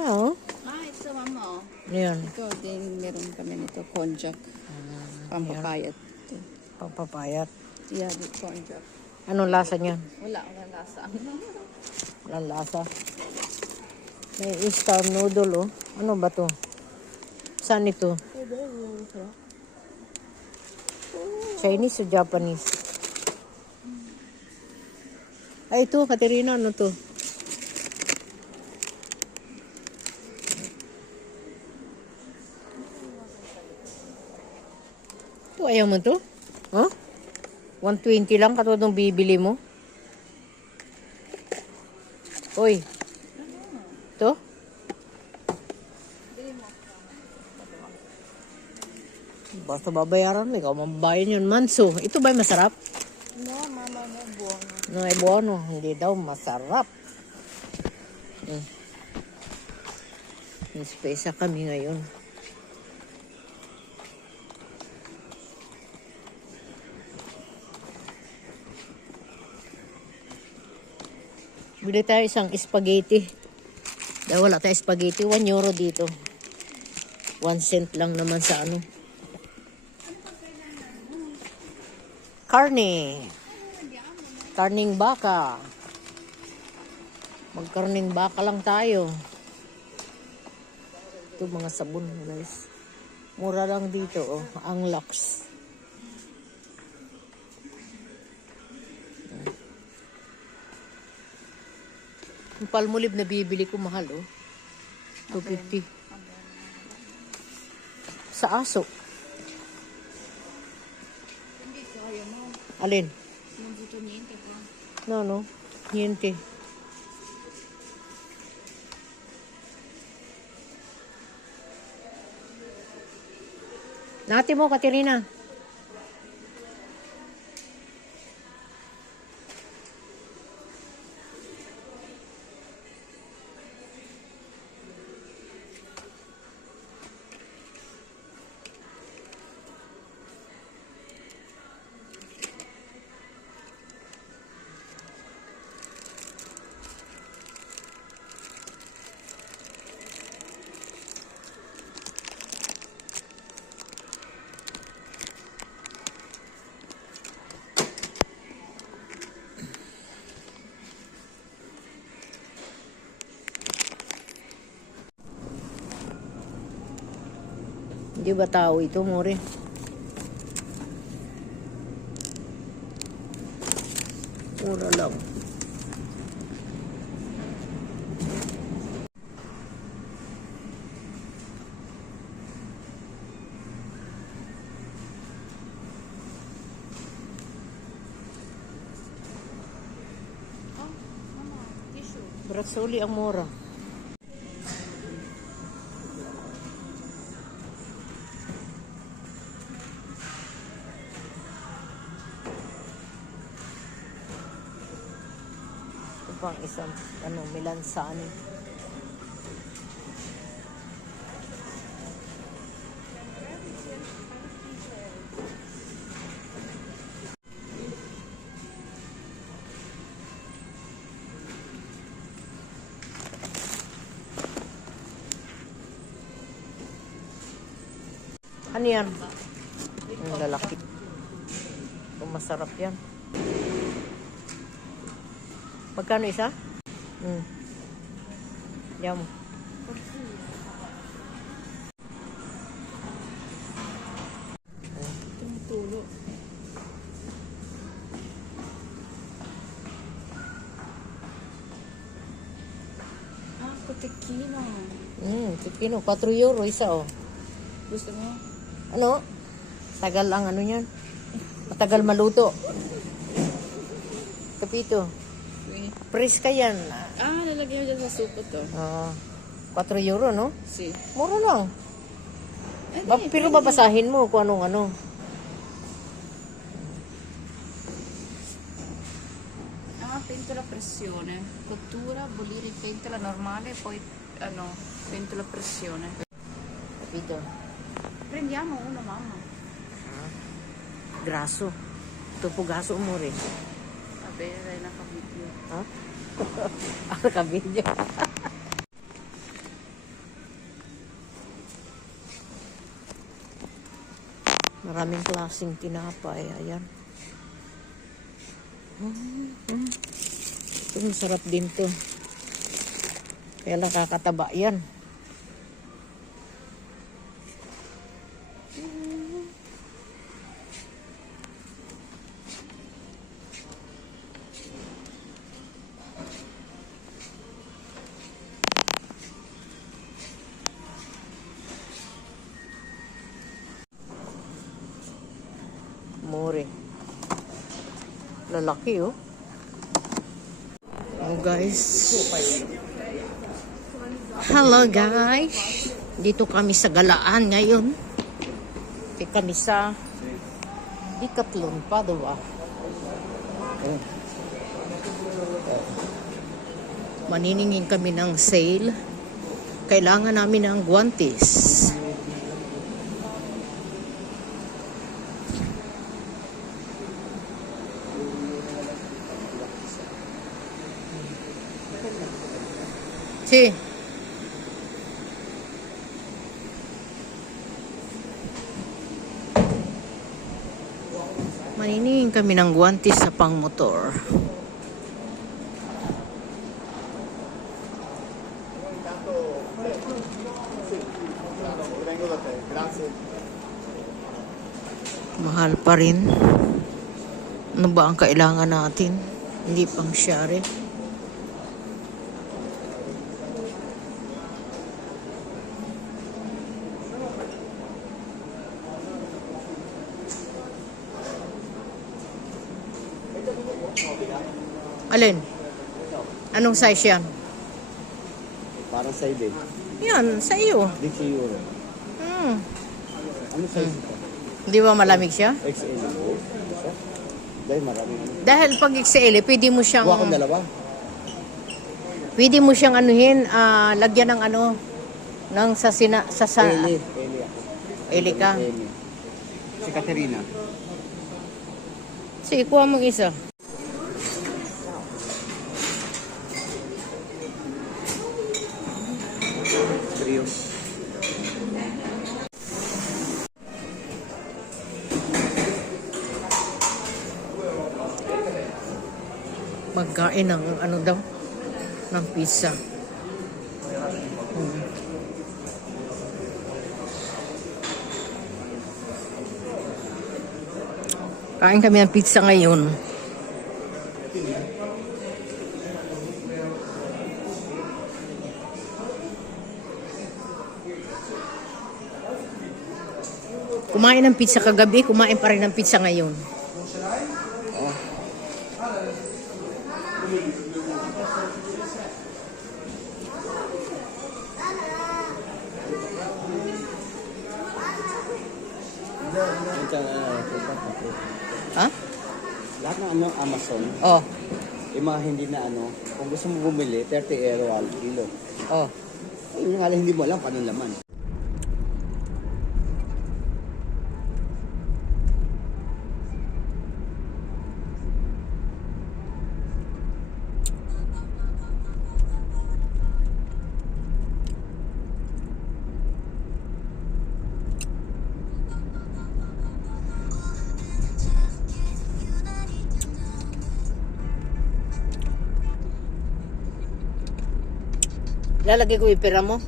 Oo. Ito mama. Yan. Ito din meron kami nito, konjac. Pampapayat. Pampapayat. Yeah, di konjac. Anong lasa niyan? Walang lasa. Walang lasa. May instant noodle, oh. Ano ba to? Saan ito? Chinese o Japanese? Ay, ito, Katerina, ano to? Ito, ayaw mo to? Huh? 120 lang, katulad ng bibili mo. Uy. Ito? Basta babayaran mo, ikaw mababayan yun. Manso, ito ba'y masarap? No, mama, no buono. No, ay buono. Hindi daw masarap. Spesa kami ngayon. Bili tayo isang spaghetti. Dahil wala tayo spaghetti, 1 euro dito. 1 cent lang naman sa ano. Karne. Karning baka. Magkarning baka lang tayo. Ito mga sabon, guys. Mura lang dito, oh. Ang Lux. Yung Palmolive na bibili ko mahal, oh. 250. Sa aso. Hindi kaya mo. Alin? Yung buto niente pa. No. Niente. Nati mo, Katerina. Hindi ba tao ito, more? Mura lang. Mama, tissue. Bratsoli ang mura. Pang isang milansani. Ano yan? Ang lalaki. Kung masarap yan. Magkano isa? Diyan mo. Tumutulo. Kutikino. Pipino. 4 euro isa, oh. Gusto mo? Ano? Tagal ang ano yan. Matagal maluto. Kapito. Press ka yan. Lalagyan mo dyan sa supo to. 4 euro, no? Si. Mura lang. Pero babasahin mo kung anong ano. chiama pentola a pressione. Cottura, bollire in pentola normale, poi pentola a pressione. Capito? Prendiamo uno, mamma. Graso. Ito po gaso mo rin. Vabbè, dai, nakabidyo. Ha? Ako kabidyo. Maraming klaseng tinapay. Ayan. Ito masarap din to. Kaya lang kakataba yan. More. Lalaki oh. Oh guys. Hello guys. Dito kami sa Galaan ngayon. Dito kami sa Decathlon, Padua. Maniningin kami ng sale. Kailangan namin ng guantes. Sí. Maniningin kami ng guantes sa pangmotor. Mahal pa rin. Ano ba ang kailangan natin? Hindi pang share. Alin? Anong size yan? Parang sa ibe. Yan, sa iyo. Di si Euro. Ano size ito? Di ba malamig siya? XL. Dahil marami. Dahil pag XL, pwede mo siyang... Kuha akong dalawa. Pwede mo siyang anuhin, lagyan ng ano, ng Eli ako. Eli ka. Eli. Si Katerina. Sige, kuha mong isa. Brios. Magkain ng ano daw, ng pizza. Kain kami ng pizza ngayon. Kumain ng pizza kagabi, kumain pa rin ng pizza ngayon. Ha? Lahat ng ano, Amazon, Oh, yung mga hindi na ano, kung gusto mo bumili, 30 euro al kilo. oh. Yung nga lang hindi mo alam paano laman. Lalagay ko yung pera mo.